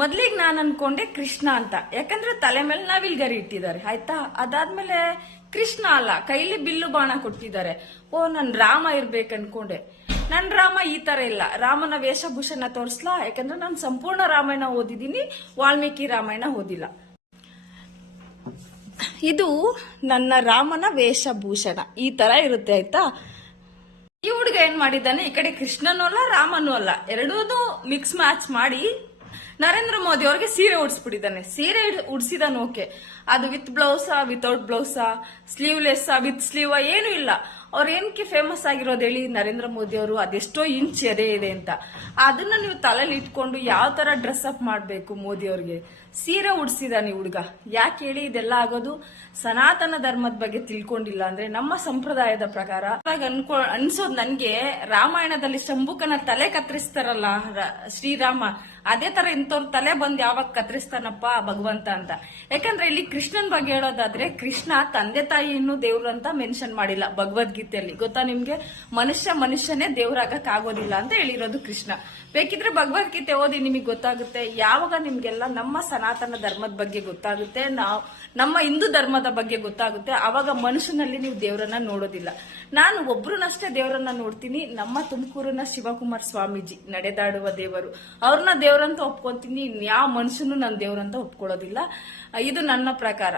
ಮೊದ್ಲಿಗೆ ನಾನು ಅನ್ಕೊಂಡೆ ಕೃಷ್ಣ ಅಂತ, ಯಾಕಂದ್ರೆ ತಲೆ ಮೇಲೆ ನವಿಲ್ಗರಿ ಇಟ್ಟಿದ್ದಾರೆ ಆಯ್ತಾ. ಅದಾದ್ಮೇಲೆ ಕೃಷ್ಣ ಅಲ್ಲ, ಕೈಲಿ ಬಿಲ್ಲು ಬಾಣ ಕೊಟ್ಟಿದ್ದಾರೆ. ಓ, ನನ್ ರಾಮ ಇರ್ಬೇಕು ಅನ್ಕೊಂಡೆ. ನನ್ ರಾಮ ಈ ತರ ಇಲ್ಲ. ರಾಮನ ವೇಷಭೂಷಣ ತೋರಿಸ್ಲಾ, ಯಾಕಂದ್ರೆ ನಾನು ಸಂಪೂರ್ಣ ರಾಮಾಯಣ ಓದಿದೀನಿ, ವಾಲ್ಮೀಕಿ ರಾಮಾಯಣ ಓದಿಲ್ಲ. ಇದು ನನ್ನ ರಾಮನ ವೇಷಭೂಷಣ ಈ ತರ ಇರುತ್ತೆ ಆಯ್ತಾ. ಈ ಹುಡುಗ ಏನ್ ಮಾಡಿದ್ದಾನೆ, ಈ ಕಡೆ ಕೃಷ್ಣನೂ ಅಲ್ಲ ರಾಮನೂ ಅಲ್ಲ, ಎರಡೂ ಮಿಕ್ಸ್ ಮ್ಯಾಚ್ ಮಾಡಿ ನರೇಂದ್ರ ಮೋದಿ ಅವ್ರಿಗೆ ಸೀರೆ ಉಡ್ಸ್ಬಿಟ್ಟಿದ್ದಾನೆ. ಸೀರೆ ಉಡ್ಸಿದಾನೆ ಓಕೆ, ಅದು ವಿತ್ ಬ್ಲೌಸಾ, ವಿತೌಟ್ ಬ್ಲೌಸಾ, ಸ್ಲೀವ್ಲೆಸ್, ವಿತ್ ಸ್ಲೀವ್ ಏನು ಇಲ್ಲ. ಅವ್ರ ಏನಕ್ಕೆ ಫೇಮಸ್ ಆಗಿರೋದು ಹೇಳಿ, ನರೇಂದ್ರ ಮೋದಿ ಅವರು ಅದೆಷ್ಟೋ ಇಂಚ್ ಎದೆ ಇದೆ ಅಂತ. ಅದನ್ನ ನೀವು ತಲೆಯಲ್ಲಿ ಇಟ್ಕೊಂಡು ಯಾವ ತರ ಡ್ರೆಸ್ ಅಪ್ ಮಾಡ್ಬೇಕು ಮೋದಿ ಅವ್ರಿಗೆ. ಸೀರೆ ಉಡ್ಸಿದಾನೆ ಹುಡುಗ. ಯಾಕೆ ಹೇಳಿ ಇದೆಲ್ಲ ಆಗೋದು? ಸನಾತನ ಧರ್ಮದ ಬಗ್ಗೆ ತಿಳ್ಕೊಂಡಿಲ್ಲ ಅಂದ್ರೆ ನಮ್ಮ ಸಂಪ್ರದಾಯದ ಪ್ರಕಾರ. ಅನ್ಸೋದ್ ನನ್ಗೆ, ರಾಮಾಯಣದಲ್ಲಿ ಶಂಭುಕನ ತಲೆ ಕತ್ತರಿಸ್ತಾರಲ್ಲ ಶ್ರೀರಾಮ, ಅದೇ ತರ ಇಂಥವ್ರ ತಲೆ ಬಂದ್ ಯಾವಾಗ ಕತ್ತರಿಸ್ತಾನಪ್ಪ ಭಗವಂತ ಅಂತ. ಯಾಕಂದ್ರೆ ಇಲ್ಲಿ ಕೃಷ್ಣನ್ ಬಗ್ಗೆ ಹೇಳೋದಾದ್ರೆ, ಕೃಷ್ಣ ತಂದೆ ತಾಯಿಯನ್ನು ದೇವ್ರು ಅಂತ ಮೆನ್ಷನ್ ಮಾಡಿಲ್ಲ ಭಗವದ್ಗೀತೆಯಲ್ಲಿ, ಗೊತ್ತಾ ನಿಮ್ಗೆ. ಮನುಷ್ಯನೇ ದೇವ್ರಾಗಕ್ ಆಗೋದಿಲ್ಲ ಅಂತ ಹೇಳಿರೋದು ಕೃಷ್ಣ. ಬೇಕಿದ್ರೆ ಭಗವದ್ಗೀತೆ ಓದಿ ನಿಮಗೆ ಗೊತ್ತಾಗುತ್ತೆ. ಯಾವಾಗ ನಿಮ್ಗೆಲ್ಲ ನಮ್ಮ ಸನಾತನ ಧರ್ಮದ ಬಗ್ಗೆ ಗೊತ್ತಾಗುತ್ತೆ, ನಮ್ಮ ಹಿಂದೂ ಧರ್ಮದ ಬಗ್ಗೆ ಗೊತ್ತಾಗುತ್ತೆ, ಅವಾಗ ಮನುಷ್ಯನಲ್ಲಿ ನೀವು ದೇವರನ್ನ ನೋಡೋದಿಲ್ಲ. ನಾನು ಒಬ್ರನ್ನಷ್ಟೇ ದೇವರನ್ನ ನೋಡ್ತೀನಿ, ನಮ್ಮ ತುಮಕೂರಿನ ಶಿವಕುಮಾರ್ ಸ್ವಾಮೀಜಿ, ನಡೆದಾಡುವ ದೇವರು, ಅವ್ರನ್ನ ದೇವರಂತ ಒಪ್ಕೊಂತೀನಿ. ಯಾವ ಮನುಷ್ಯನು ನನ್ನ ದೇವರಂತ ಒಪ್ಕೊಳ್ಳೋದಿಲ್ಲ. ಇದು ನನ್ನ ಪ್ರಕಾರ.